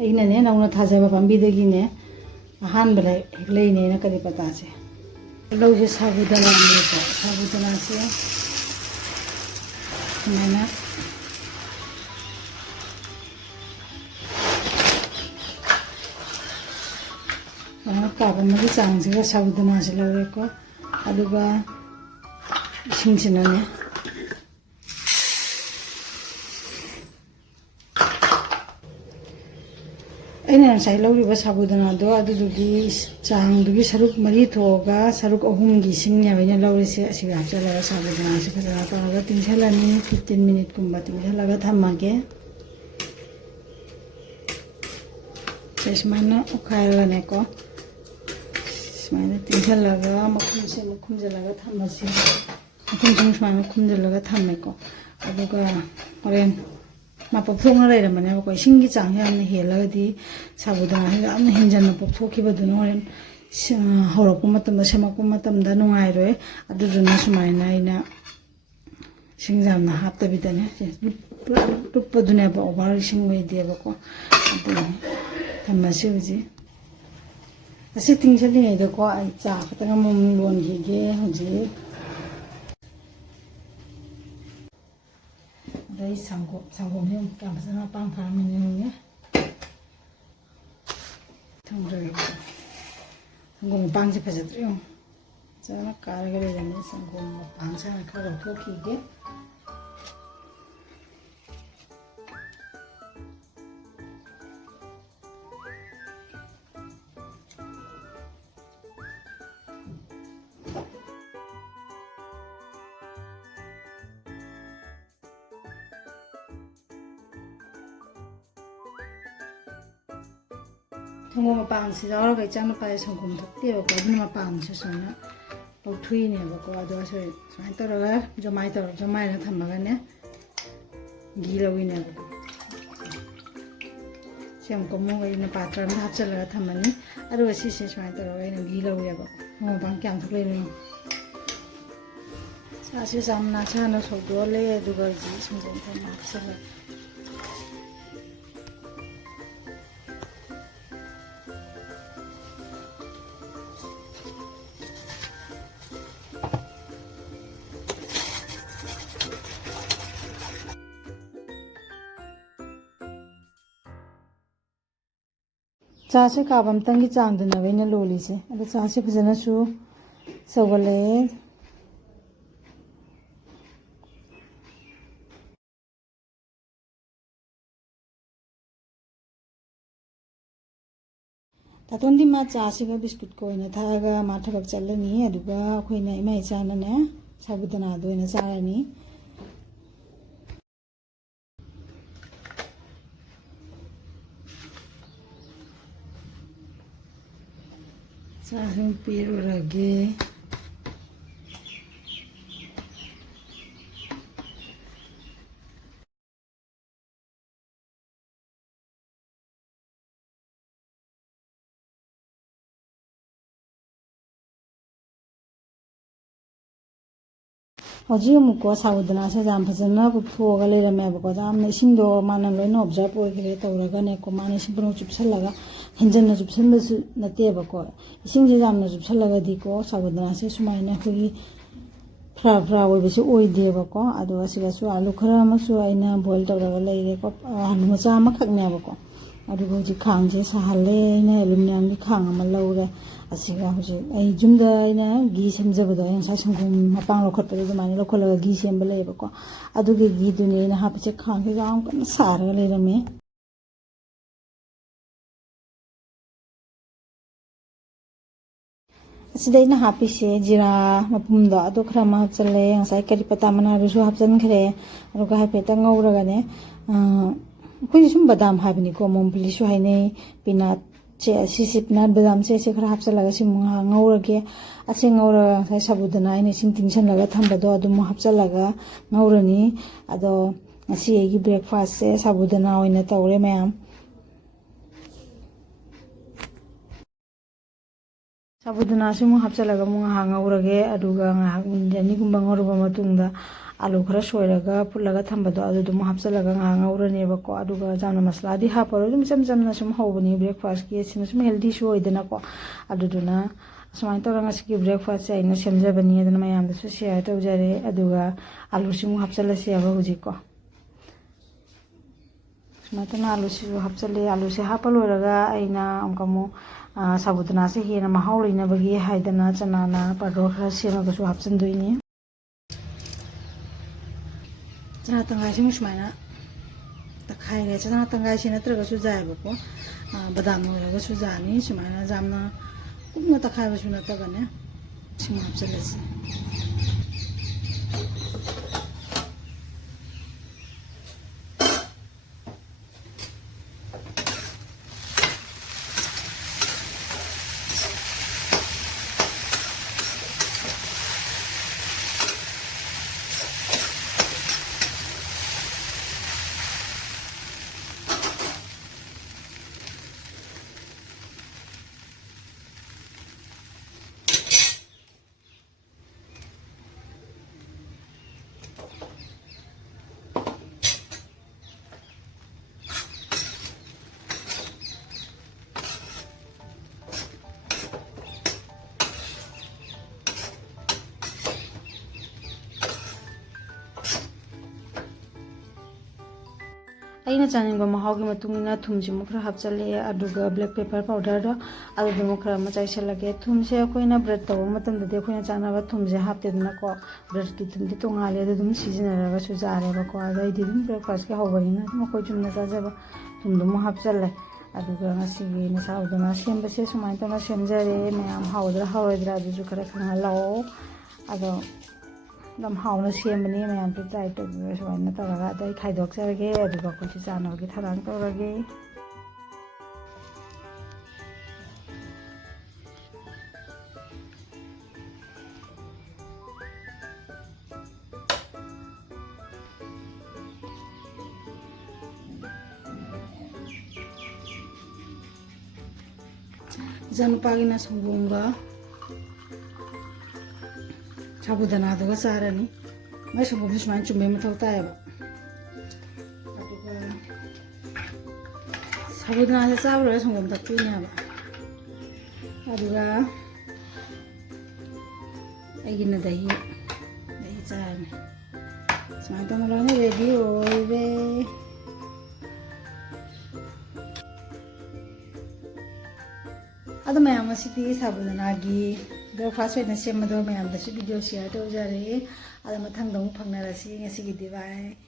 ꯑꯩꯅꯅꯦ ꯅꯧꯅ ꯊꯥꯖꯕ ꯄꯥꯝꯕꯤꯗꯒꯤꯅꯦ ꯑꯍꯥꯟꯕꯗ ꯍꯦꯛꯂꯛꯏꯅꯦꯅ ꯀꯔꯤ ꯄꯇꯥꯁꯦ ꯂꯧꯁꯦ ꯁꯥꯕꯨꯗꯅꯥꯅꯦꯀꯣ ꯁꯥꯕꯨꯗꯅꯥꯁꯦ ꯁꯨꯃꯥꯏꯅ ꯀꯥꯞ ꯑꯃꯒꯤ ꯆꯥꯡꯁꯤꯒ ꯁꯥꯕꯨꯗꯅꯥꯁꯦ ꯂꯧꯔꯦꯀꯣ ꯑꯗꯨꯒ ꯏꯁꯤꯡꯁꯤꯅꯅꯦ ꯑꯩꯅ ꯉꯁꯥꯏ ꯂꯧꯔꯤꯕ ꯁꯥꯕꯨꯗꯅꯥꯗꯣ ꯑꯗꯨꯗꯨꯒꯤ ꯆꯥꯡꯗꯨꯒꯤ ꯁꯔꯨꯛ 3 ꯊꯣꯛꯑꯒ ꯁꯔꯨꯛ 3ꯒꯤ ꯏꯁꯤꯡꯅꯦꯕ ꯑꯩꯅ ꯂꯧꯔꯤꯁꯦ ꯑꯁꯤꯒ ꯍꯥꯞꯆꯤꯜꯂꯒ ꯁꯥꯕꯨꯗꯅꯥꯁꯦ ꯐꯖꯅ ꯇꯧꯔꯒ ꯇꯤꯡꯁꯜꯂꯅꯤ 15 ꯃꯤꯅꯤꯠꯀꯨꯝꯕ ꯇꯤꯡꯁꯜꯂꯒ ꯊꯝꯃꯒꯦ ꯁꯨꯃꯥꯏꯅ ꯑꯣꯠꯈꯥꯏꯔꯒꯅꯦꯀꯣ ꯁꯨꯃꯥꯏꯅ ꯇꯤꯡꯁꯜꯂꯒ ꯃꯈꯨꯝꯁꯦ ꯑꯃꯨꯛ ꯈꯨꯝꯖꯤꯜꯂꯒ ꯊꯝꯃꯁꯤ ꯃꯈꯨꯝꯁꯦ ꯁꯨꯃꯥꯏꯅ ꯈꯨꯝꯖꯤꯜꯂꯒ ꯊꯝꯃꯦꯀꯣ ꯑꯗꯨꯒ ꯍꯣꯔꯦꯟ ꯃꯥ ꯄꯣꯞꯊꯣꯛꯅ ꯂꯩꯔꯝꯕꯅꯦꯕꯀꯣ ꯏꯁꯤꯡꯒꯤ ꯆꯥꯡꯁꯦ ꯌꯥꯝꯅ ꯍꯦꯜꯂꯒꯗꯤ ꯁꯥꯕꯨꯗꯅꯥꯁꯦ ꯌꯥꯝꯅ ꯍꯦꯟꯖꯟꯅ ꯄꯣꯞꯊꯣꯛꯈꯤꯕꯗꯨꯅ ꯍꯣꯔꯦꯟ ꯍꯧꯔꯛꯄ ꯃꯇꯝꯗ ꯁꯦꯝꯃꯛꯄ ꯃꯇꯝꯗ ꯅꯨꯡꯉꯥꯏꯔꯣꯏ ꯑꯗꯨꯗꯨꯅ ꯁꯨꯃꯥꯏꯅ ꯑꯩꯅ ꯏꯁꯤꯡ ꯌꯥꯝꯅ ꯍꯥꯞꯇꯕꯤꯗꯅꯦ ꯇꯨꯞꯄꯗꯨꯅꯦꯕ ꯑꯣꯚꯔ ꯏꯁꯤꯡ ꯑꯣꯏꯗꯦꯕꯀꯣ ꯑꯗꯨꯅ ꯊꯝꯃꯁꯤ ꯍꯧꯖꯤꯛ ꯑꯁꯤ ꯇꯤꯡꯁꯜꯂꯤꯉꯩꯗꯀꯣ ꯑꯩ ꯆꯥ ꯈꯛꯇꯪ ꯑꯃꯃꯨꯛ ꯂꯣꯟꯈꯤꯒꯦ ꯍꯧꯖꯤꯛ ꯑꯗꯩ ꯁꯪꯒꯣꯝꯁꯦ ꯑꯃꯨꯛ ꯀꯌꯥꯝ ꯐꯖꯅ ꯃꯄꯥꯡ ꯐꯥꯔꯝꯃꯤꯅꯦ ꯌꯦꯡꯉꯨꯅꯦ ꯊꯝꯖꯔꯒꯦ ꯁꯪꯒꯣꯝ ꯃꯄꯥꯡꯁꯦ ꯐꯖꯗ꯭ꯔꯦ ꯌꯦꯡꯉꯨ ꯐꯖꯅ ꯀꯥꯔꯒ ꯂꯩꯔꯝꯃꯦ ꯁꯪꯒꯣꯝ ꯃꯄꯥꯡꯁꯦ ꯍꯥꯟꯅ ꯈꯔ ꯂꯧꯊꯣꯛꯈꯤꯒꯦ ꯁꯪꯒꯣꯝ ꯃꯄꯥꯡꯁꯤ ꯌꯥꯎꯔꯒ ꯏꯆꯥꯅꯨꯄꯥꯁꯦ ꯁꯪꯒꯣꯝ ꯊꯛꯇꯦꯕꯀꯣ ꯑꯗꯨꯅ ꯃꯄꯥꯡꯁꯦ ꯁꯨꯃꯥꯏꯅ ꯂꯧꯊꯣꯛꯏꯅꯦꯕꯀꯣ ꯑꯗꯣ ꯁꯨꯃꯥꯏꯅ ꯇꯧꯔꯒ ꯖꯃꯥꯏꯅ ꯊꯝꯃꯒꯅꯦ ꯘꯤ ꯂꯧꯋꯤꯅꯦꯕꯀꯣ ꯁꯤ ꯑꯃꯨꯛ ꯑꯃꯨꯛ ꯑꯩꯅ ꯄꯥꯇ꯭ꯔ ꯑꯃꯗ ꯍꯥꯞꯆꯤꯜꯂꯒ ꯊꯝꯃꯅꯤ ꯑꯗꯨꯒ ꯁꯤꯁꯦ ꯁꯨꯃꯥꯏꯅ ꯇꯧꯔꯒ ꯑꯩꯅ ꯘꯤ ꯂꯧꯋꯦꯕ ꯁꯪꯒꯣꯝ ꯃꯄꯥꯡ ꯀꯌꯥꯝ ꯊꯣꯛꯂꯛꯏꯅꯣ ꯆꯥꯁꯦ ꯌꯥꯝ ꯅꯥꯟꯅ ꯁꯧꯗꯣꯛꯍꯜꯂꯦ ꯑꯗꯨꯒ ꯍꯧꯖꯤꯛ ꯁꯪꯒꯣꯝ ꯈꯔ ꯍꯥꯞꯆꯤꯜꯂꯒ ꯆꯥꯁꯦ ꯀꯥꯞ ꯑꯃꯇꯪꯒꯤ ꯆꯥꯡꯗꯅꯦꯕ ꯑꯩꯅ ꯂꯣꯜꯂꯤꯁꯦ ꯑꯗꯣ ꯆꯥꯁꯦ ꯐꯖꯅꯁꯨ ꯁꯧꯒꯠꯂꯛꯑꯦ ꯇꯥꯇꯣꯟꯗꯤ ꯃꯥ ꯆꯥꯁꯤꯒ ꯕꯤꯁꯀꯨꯠꯀ ꯑꯣꯏꯅ ꯊꯛꯑꯒ ꯃꯥ ꯊꯕꯛ ꯆꯠꯂꯅꯤ ꯑꯗꯨꯒ ꯑꯩꯈꯣꯏꯅ ꯏꯃꯥ ꯏꯆꯥꯅꯅꯦ ꯁꯥꯕꯨꯗꯅꯥꯗꯣ ꯑꯣꯏꯅ ꯆꯥꯔꯅꯤ ꯆꯥꯁꯨ ꯄꯤꯔꯨꯔꯒꯦ ꯍꯧꯖꯤꯛ ꯑꯃꯨꯛꯀꯣ ꯁꯥꯕꯨꯗꯅꯥꯁꯦ ꯌꯥꯝ ꯐꯖꯅ ꯄꯨꯊꯣꯛꯑꯒ ꯂꯩꯔꯝꯃꯦꯕꯀꯣ ꯌꯥꯝꯅ ꯏꯁꯤꯡꯗꯣ ꯃꯥꯅ ꯂꯣꯏꯅ ꯑꯣꯕꯖꯥꯔꯕ ꯑꯣꯏꯈ꯭ꯔꯦ ꯇꯧꯔꯒꯅꯦꯀꯣ ꯃꯥꯅ ꯏꯁꯤꯡ ꯄꯨꯝꯅꯃꯛ ꯆꯨꯞꯁꯜꯂꯒ ꯍꯦꯟꯖꯟꯅ ꯆꯨꯞꯁꯟꯕꯁꯨ ꯅꯠꯇꯦꯕꯀꯣ ꯏꯁꯤꯡꯁꯦ ꯌꯥꯝꯅ ꯆꯨꯞꯁꯜꯂꯒꯗꯤꯀꯣ ꯁꯥꯕꯨꯗꯅꯥꯁꯦ ꯁꯨꯃꯥꯏꯅ ꯑꯩꯈꯣꯏꯒꯤ ꯐ꯭ꯔꯥ ꯑꯣꯏꯕꯁꯦ ꯑꯣꯏꯗꯦꯕꯀꯣ ꯑꯗꯨꯒ ꯁꯤꯗꯁꯨ ꯑꯥꯂꯨ ꯈꯔ ꯑꯃꯁꯨ ꯑꯩꯅ ꯕꯣꯏꯜ ꯇꯧꯔꯒ ꯂꯩꯔꯦꯀꯣ ꯑꯥꯂꯨ ꯃꯆꯥ ꯑꯃꯈꯛꯅꯦꯕꯀꯣ ꯑꯗꯨꯒ ꯍꯧꯖꯤꯛ ꯈꯥꯡꯁꯦ ꯁꯥꯍꯜꯂꯦ ꯑꯩꯅ ꯑꯦꯂꯨꯃꯤꯅꯤꯌꯝꯒꯤ ꯈꯥꯡ ꯑꯃ ꯂꯧꯔꯦ ꯑꯁꯤꯒ ꯍꯧꯖꯤꯛ ꯑꯩ ꯌꯨꯝꯗ ꯑꯩꯅ ꯘꯤ ꯁꯦꯝꯖꯕꯗꯣ ꯑꯩ ꯉꯁꯥꯏ ꯁꯪꯒꯣꯝ ꯃꯄꯥꯡ ꯂꯧꯈꯠꯄꯗꯣ ꯑꯗꯨꯃꯥꯏꯅ ꯂꯧꯈꯠꯂꯒ ꯘꯤ ꯁꯦꯝꯕ ꯂꯩꯌꯦꯕꯀꯣ ꯑꯗꯨꯒꯤ ꯘꯤꯗꯨꯅꯦ ꯑꯩꯅ ꯍꯥꯞꯄꯤꯁꯦ ꯈꯥꯡꯁꯦ ꯌꯥꯝ ꯀꯟꯅ ꯁꯥꯔꯒ ꯂꯩꯔꯝꯃꯦ ꯑꯁꯤꯗ ꯑꯩꯅ ꯍꯥꯞꯄꯤꯁꯦ ꯖꯤꯔꯥ ꯃꯄꯨꯝꯗꯣ ꯑꯗꯨ ꯈꯔ ꯑꯃ ꯍꯥꯞꯆꯤꯜꯂꯦ ꯉꯁꯥꯏ ꯀꯔꯤ ꯄꯇꯥ ꯃꯅꯥꯗꯨꯁꯨ ꯍꯥꯞꯆꯤꯟꯈ꯭ꯔꯦ ꯑꯗꯨꯒ ꯍꯥꯏꯐꯦꯠꯇꯪ ꯉꯧꯔꯒꯅꯦ ꯑꯩꯈꯣꯏꯁꯦ ꯁꯨꯝ ꯕꯗꯥꯝ ꯍꯥꯏꯕꯅꯤꯀꯣ ꯃꯣꯝꯄꯨꯂꯤꯁꯨ ꯍꯥꯏꯅꯩ ꯄꯤꯅꯠꯁꯦ ꯑꯁꯤꯁꯦ ꯄꯤꯅꯠ ꯕꯗꯥꯝꯁꯦ ꯑꯁꯤ ꯈꯔ ꯍꯥꯞꯆꯤꯜꯂꯒ ꯁꯤ ꯉꯥꯏꯍꯥꯛ ꯉꯧꯔꯒꯦ ꯑꯁꯤ ꯉꯧꯔꯒ ꯉꯁꯥꯏ ꯁꯥꯕꯨꯗꯅꯥ ꯑꯩꯅ ꯏꯁꯤꯡ ꯇꯤꯡꯁꯜꯂꯒ ꯊꯝꯕꯗꯣ ꯑꯗꯨꯝ ꯍꯥꯞꯆꯤꯜꯂꯒ ꯉꯧꯔꯅꯤ ꯑꯗꯣ ꯉꯁꯤ ꯑꯩꯒꯤ ꯕ꯭ꯔꯦꯛꯐꯥꯁꯁꯦ ꯁꯥꯕꯨꯗꯅꯥ ꯑꯣꯏꯅ ꯇꯧꯔꯦ ꯃꯌꯥꯝ ꯁꯥꯕꯨꯗꯅꯥꯁꯤ ꯑꯃꯨꯛ ꯍꯥꯞꯆꯤꯜꯂꯒ ꯑꯃꯨꯛ ꯉꯥꯏꯍꯥꯛ ꯉꯧꯔꯒꯦ ꯑꯗꯨꯒ ꯉꯥꯏꯍꯥꯛ ꯃꯤꯅꯤꯠ 2ꯒꯨꯝꯕ ꯉꯧꯔꯕ ꯃꯇꯨꯡꯗ आलू खरा सोयरगा फुलगा थंबदो अदुदुम हापचलगा nga ngौरनेबको अदुगा जामना मसलादी हापरो दुम चम चमना सुम हौबनी ब्रेकफास्ट की सिन सुम हेल्दी सु ओइदनाको अदुदुना सुमाइन तौरा ngasi ब्रेकफास्ट से आइना सेमजबनी अदुना मयामदसु शेयर तौजरे अदुगा आलू सिमु हापचलसे अब हुजिको सुमाइन आलू सिमु हापचले आलू से हापल ओरगा आइना अमकमु साबुदना से हेना महाउ लैनबगी हाइदना चनाना परो खरा सेमगसु हापचनदोइनी चना तंगाई सिमु सुमाइना तखाइरे चना तंगाई से नत्रगसु जायबको बदाम ओरगसु जानी सुमाइना जामना कुमना तखाइबसु नतगने सिमु हापचलसे अइना चानिंगबा महाउगी मतुंगिना थुमजिमु खरा हापचले अदुगा ब्लैक पेपर पाउडर दो अदुदुमु खरा मचाइसलगे थुमसे अखोइना ब्रेड तव मतंददे अखोइना चानाबा थुमजे हापतेदनाको ब्रेड की थुमदि तोंगाले अदुदुम सिजनरगा सुजारेबको अदैदि दुम ब्रेकफास्ट के हौबनिना दुम अखोइ Chumna चाजबा थुमदुमु हापचले अदुगा ngasigi nasaudana sembase sumain tana semjare mayam haudra hauroidra aduju khara khangalo ado दम हाउना सेमबनी मैम पे ट्राई तौबे सुमाइना तौरगा अदै खाइदोक्चरगे अदुगा कोइसु चानबगे थरांग तौरगे जनपागिना संगोंगा साबुदाना दुगा चारनी मैं संगोम सुमाइन चुम्बे मथौ तायबा अदुगा साबुदाना से चाबरो संगोम तक्तुइने हबा अदुगा अगिना दही चारनी सुमाइन तमलाने रेडी ओइरे अदो मैम असिदि साबुदानागी ब्रेकफास्ट होना सेमदो मैम दसु वीडियो शेयर तौजरे अदा मथंग दमु फंगनरसि ngasi gi बाय।